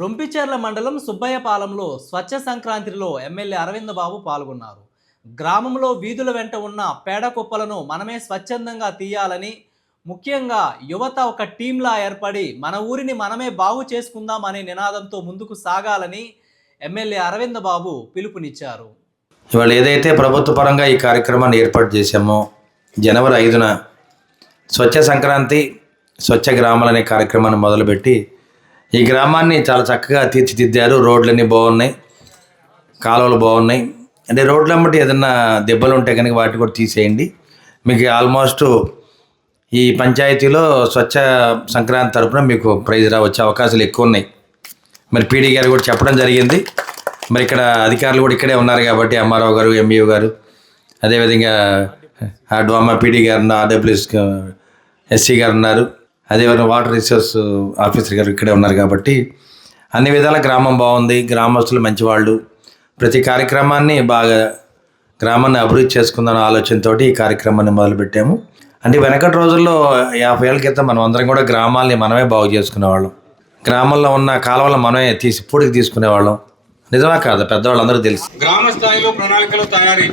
రొంపిచెర్ల మండలం సుబ్బయ్యపాలెంలో స్వచ్ఛ సంక్రాంతిలో ఎమ్మెల్యే అరవింద్ బాబు పాల్గొన్నారు. గ్రామంలో వీధుల వెంట ఉన్న పేడ కుప్పలను మనమే స్వచ్ఛందంగా తీయాలని, ముఖ్యంగా యువత ఒక టీంలా ఏర్పడి మన ఊరిని మనమే బాగు చేసుకుందాం అనే నినాదంతో ముందుకు సాగాలని ఎమ్మెల్యే అరవింద్ బాబు పిలుపునిచ్చారు. ఇవాళ ఏదైతే ప్రభుత్వ పరంగా ఈ కార్యక్రమాన్ని ఏర్పాటు చేశామో జనవరి 5న స్వచ్ఛ సంక్రాంతి స్వచ్ఛ గ్రామాలు అనే కార్యక్రమాన్ని మొదలుపెట్టి ఈ గ్రామాన్ని చాలా చక్కగా తీర్చిదిద్దారు. రోడ్లన్నీ బాగున్నాయి, కాలువలు బాగున్నాయి. అంటే రోడ్లు అమ్మటి ఏదన్నా దెబ్బలు ఉంటే కనుక వాటిని కూడా తీసేయండి. మీకు ఆల్మోస్ట్ ఈ పంచాయతీలో స్వచ్ఛ సంక్రాంతి తరపున మీకు ప్రైజ్ వచ్చే అవకాశాలు ఎక్కువ ఉన్నాయి. మరి పీడీ గారు కూడా చెప్పడం జరిగింది. మరి ఇక్కడ అధికారులు కూడా ఇక్కడే ఉన్నారు కాబట్టి ఎంఆర్ఓ గారు, ఎంఈఓ గారు, అదేవిధంగా డ్వామా పీడీ గారు, ఆర్డబ్ల్యూఎస్ ఎస్సీ గారు ఉన్నారు, అదేవిధంగా వాటర్ రిసోర్స్ ఆఫీసర్ గారు ఇక్కడే ఉన్నారు. కాబట్టి అన్ని విధాల గ్రామం బాగుంది, గ్రామస్తులు మంచివాళ్ళు. ప్రతి కార్యక్రమాన్ని బాగా గ్రామాన్ని అభివృద్ధి చేసుకుందాం ఆలోచనతో ఈ కార్యక్రమాన్ని మొదలుపెట్టాము. అంటే వెనకటి రోజుల్లో 50 ఏళ్ళ క్రితం మనం అందరం కూడా గ్రామాల్ని మనమే బాగు చేసుకునేవాళ్ళం. గ్రామంలో ఉన్న కాలువలు మనమే తీసి పూడికి తీసుకునేవాళ్ళం. నిజమా కాదా? పెద్దవాళ్ళందరూ తెలుసు. గ్రామ స్థాయిలో ప్రణాళికలు తయారీ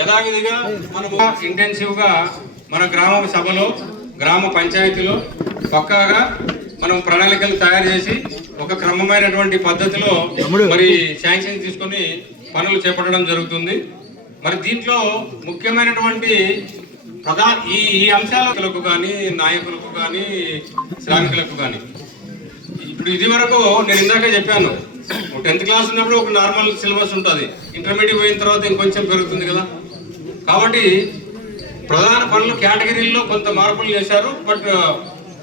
యథావిధిగా మనము ఇంటెన్సివ్గా మన గ్రామ సభలో, గ్రామ పంచాయతీలో పక్కాగా మనం ప్రణాళికలు తయారు చేసి ఒక క్రమమైనటువంటి పద్ధతిలో మరి శాంక్షన్ తీసుకొని పనులు చేపట్టడం జరుగుతుంది. మరి దీంట్లో ముఖ్యమైనటువంటి ఈ అంశాలకు కానీ, నాయకులకు కానీ, శ్రామికులకు కానీ, ఇప్పుడు ఇది వరకు నేను ఇందాక చెప్పాను, 10th క్లాస్ ఉన్నప్పుడు ఒక నార్మల్ సిలబస్ ఉంటుంది, ఇంటర్మీడియట్ పోయిన తర్వాత ఇంకొంచెం పెరుగుతుంది కదా. కాబట్టి ప్రధాన పనులు కేటగిరీల్లో కొంత మార్పులు చేశారు. బట్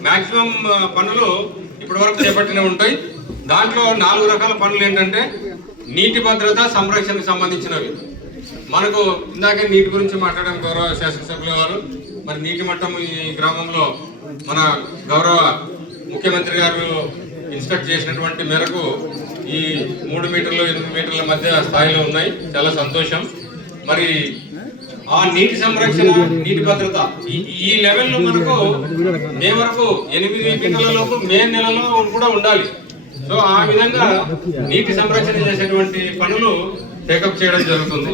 మ్యాక్సిమం పనులు ఇప్పటి వరకు చేపట్టినవి ఉంటాయి. దాంట్లో 4 రకాల పనులు ఏంటంటే నీటి భద్రత, సంరక్షణకు సంబంధించినవి. మనకు ఇందాకే నీటి గురించి మాట్లాడడం గౌరవ శాసనసభ్యుల వారు. మరి నీటి మట్టం ఈ గ్రామంలో మన గౌరవ ముఖ్యమంత్రి గారు ఇన్స్ట్రక్ట్ చేసినటువంటి మేరకు ఈ 3 మీటర్లు 8 మీటర్ల మధ్య స్థాయిలో ఉన్నాయి. చాలా సంతోషం. మరి ఆ నీటి సంరక్షణ, నీటి భద్రత ఈ లెవెల్లో మనకు మే వరకు 8 మీటర్ల లోపు మే నెలలో కూడా ఉండాలి. సో ఆ విధంగా నీటి సంరక్షణ చేసేటువంటి పనులు టేకప్ చేయడం జరుగుతుంది.